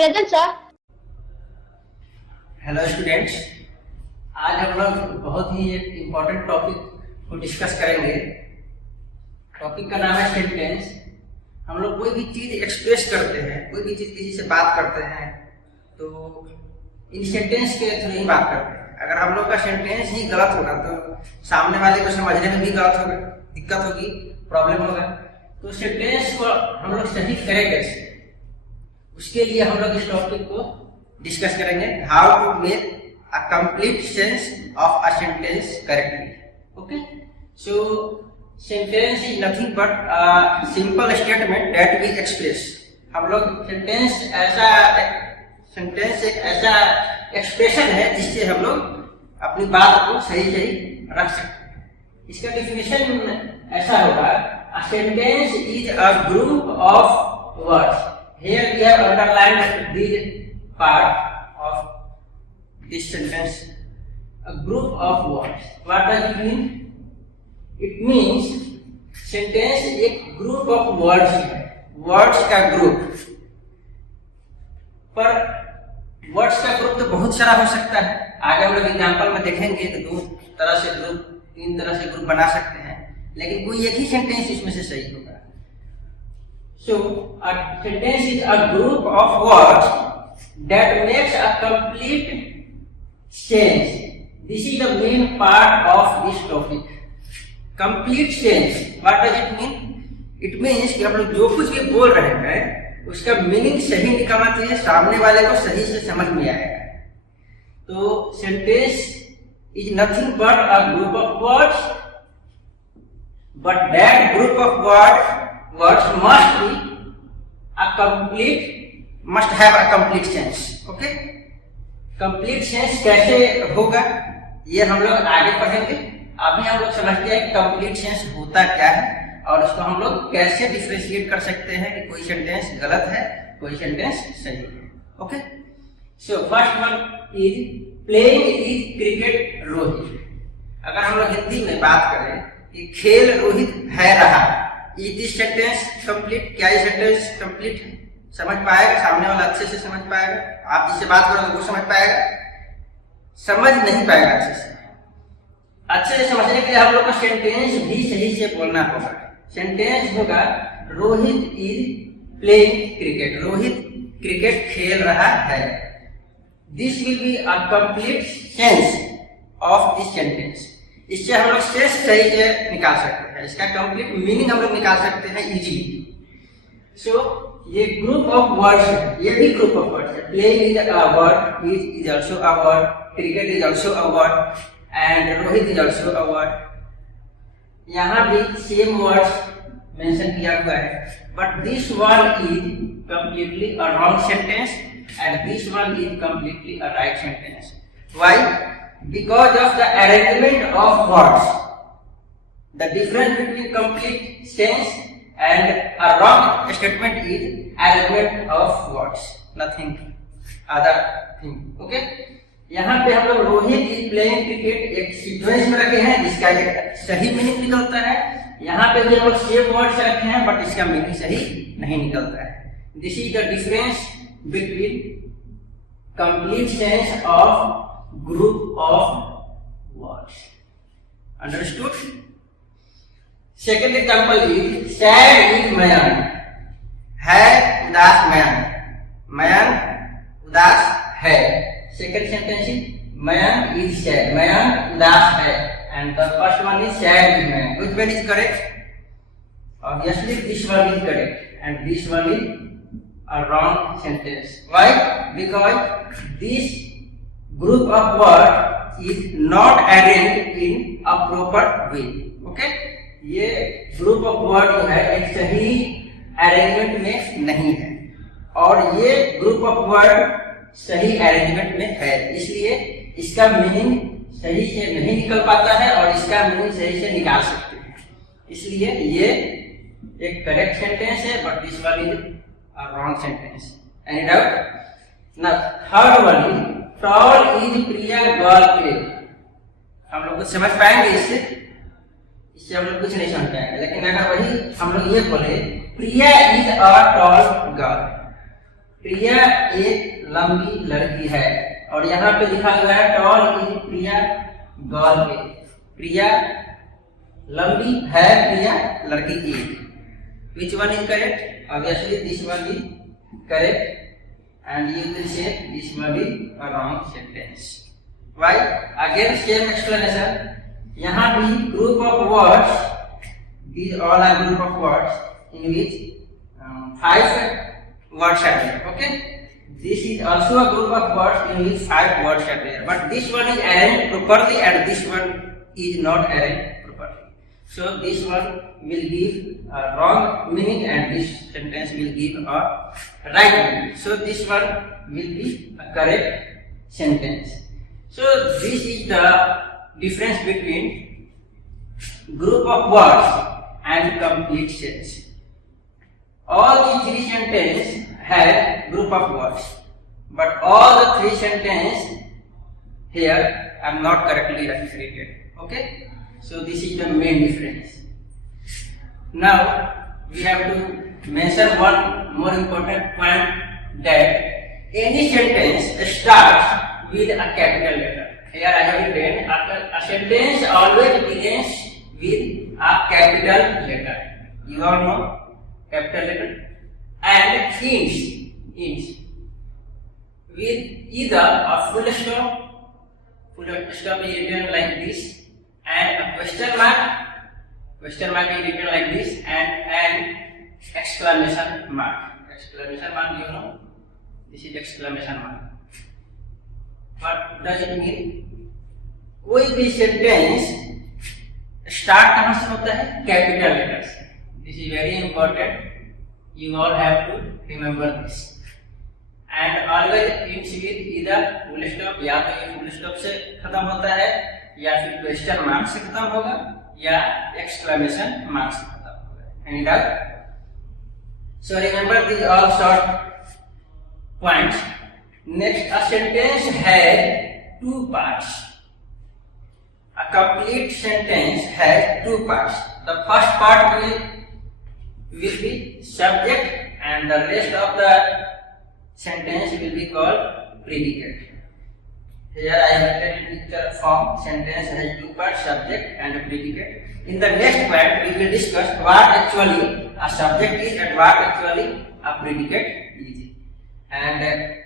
Present sir. Hello students, आज हम लोग बहुत ही एक इम्पोर्टेंट टॉपिक को डिस्कस करेंगे। टॉपिक का नाम है सेंटेंस। हम लोग कोई भी चीज एक्सप्रेस करते हैं, कोई भी चीज किसी से बात करते हैं तो इन सेंटेंस के थ्रू ही बात करते हैं। अगर हम लोग का सेंटेंस ही गलत होगा तो सामने वाले को समझने में भी गलत होगा, दिक्कत होगी, प्रॉब्लम होगा। तो सेंटेंस को हम लोग सही करें कैसे, उसके लिए हम लोग इस टॉपिक को डिस्कस करेंगे। How to make a complete sense of a sentence correctly. Okay, so sentence is nothing but a simple statement that we express. हम लोग सेंटेंस एक ऐसा एक्सप्रेशन है जिससे हम लोग अपनी बात को सही रख सकते हैं। इसका डेफिनेशन ऐसा होगा, a sentence is a group of words. Here we have underlined this part of this sentence. A group of words. What does it mean? It means sentence एक group of words है, words का group। पर words का group तो बहुत सारा हो सकता है। आगे हम लोग एग्जाम्पल में देखेंगे तो दो तरह से ग्रुप, तीन तरह से ग्रुप बना सकते हैं, लेकिन कोई एक ही सेंटेंस इसमें से सही होगा। So, a sentence is a group of words that makes a complete sense. This is the main part of this topic. Complete sense. What does it mean? It means कि हम लोग जो कुछ भी बोल रहे हैं उसका मीनिंग सही निकालना चाहिए, सामने वाले को सही से समझ में आएगा। तो sentence is nothing but a group of words, but that group of words must have a complete sense. Okay, complete sense कैसे होगा ये हम लोग आगे पढ़ेंगे। अभी हम लोग समझते हैं कंप्लीट सेंस होता क्या है और उसको हम लोग कैसे डिफरेंशिएट कर सकते हैं कि कोई सेंटेंस गलत है, कोई सेंटेंस सही है। Okay, so first one is playing is cricket Rohit. अगर हम लोग हिंदी में बात करें कि खेल रोहित है रहा, Is this sentence complete? क्या ये सेंटेंस कंप्लीट है? समझ पाएगा सामने वाला, अच्छे से समझ पाएगा? आप जिससे बात करोगे वो समझ पाएगा? समझ नहीं पाएगा अच्छे से। अच्छे से समझने के लिए हम लोग को सेंटेंस भी सही से बोलना होगा। सेंटेंस होगा Rohit is playing cricket. Rohit cricket खेल रहा है। This will be a complete sense of this sentence. इससे हम लोग सेंस सही से निकाल सकते हैं, इसका कंप्लीट मीनिंग हम लोग निकाल सकते हैं इजीली। सो ये ग्रुप ऑफ वर्ड्स है, ये भी ग्रुप ऑफ वर्ड्स है। Playing is a word, is also a word, cricket is also a word and Rohit is also a word. यहाँ भी सेम वर्ड्स मेंशन किया हुआ है, but this one is completely a wrong sentence and this one is completely a right sentence. Why? Because of the arrangement of words. The difference between complete sense and a wrong statement is arrangement of words, nothing other thing. Okay? यहाँ पे हम लोग Rohit is playing cricket एक sequence में रखे हैं जिसका एक सही मीनिंग निकलता है। यहाँ पे भी हम लोग सेम वर्ड्स रखे हैं बट इसका मीनिंग सही नहीं निकलता है। This is the difference between complete sense of group of words. Understood? Second example is sad is Mayank. है उदास मयंक, मयंक उदास है। Second sentence is Mayank is sad. Mayank उदास है and the first one is sad is Mayank. Which one is correct? Obviously this one is correct and this one is a wrong sentence. Why? Because this group of words is not arranged in a proper way. Okay? ये group of word जो है एक सही arrangement में नहीं है और ये group of word सही अरेंजमेंट में है, इसलिए इसका मीनिंग सही से नहीं निकल पाता है और इसका मीनिंग सही से निकाल सकते हैं। इसलिए ये एक करेक्ट सेंटेंस है but this one is a wrong sentence. Any doubt? Now third one is tall is Priya girl play. हम लोग कुछ समझ पाएंगे इससे हम लोग कुछ नहीं समझ पाएंगे, लेकिन अगर वही हम लोग ये बोले प्रिया इज अ टॉल गर्ल, प्रिया एक लंबी लड़की है, और यहाँ पे लिखा हुआ है tall is Priya girl as. Priya लंबी है, प्रिया लड़की as. Which one is correct? Obviously this one is correct, and you will say this will be a wrong sentence. Why? Again same explanation. यहाँ भी group of words, these all are group of words in which 5 words are there. Okay, this is also a group of words in which 5 words are there, but this one is arranged properly and this one is not arranged properly. So this one will give a wrong meaning and this sentence will give a right meaning. So this one will be a correct sentence. So this is the difference between group of words and complete sense. All the 3 sentences have group of words, but all the 3 sentences here are not correctly written. Okay? So this is the main difference. Now we have to mention one more important point, that any sentence starts with a capital letter. Here I have written a sentence always begins with a capital letter. You all know capital letter. And ends with either a full stop is written like this, and a question mark is written like this, and an exclamation mark. Exclamation mark, you know, this is exclamation mark. What does it mean? कोई भी sentence start कहाँ से होता है? Capital letter से. This is very important, you all have to remember this. And always ends with either full stop, या तो ये full stop से खत्म होता है, या फिर क्वेश्चन मार्क से खत्म होगा, या एक्सक्लेमेशन मार्क से खत्म होगा. Any doubt? So remember these all short points. Next, a sentence has 2 parts. A complete sentence has 2 parts. The first part will be subject, and the rest of the sentence will be called predicate. Here I have written in picture form. Sentence has 2 parts, subject and predicate. In the next part we will discuss what actually a subject is and what actually a predicate is. And